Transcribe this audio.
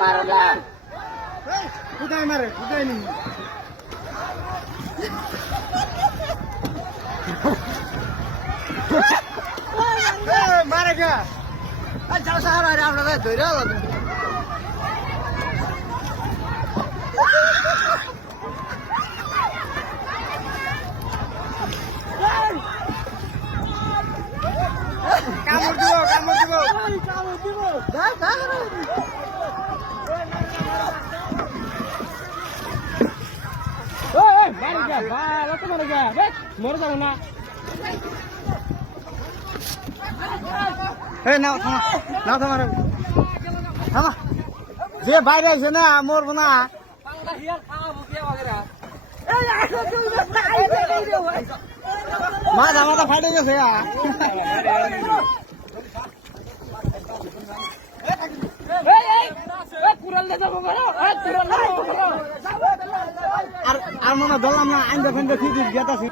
মারো না কোথায় মারে কোথায় নি মারে কে আচ্ছা সাহারা রে আমরা ধরে কামড় দিব মারে যা ভালো তো মারে যা মরে যাবো না নাও থামা থামা যে বাইরে আছে না মরবো না মাথা ফাটে গেছে আর মনে ধরলাম না আইন দেখেন দেখি গেতাছি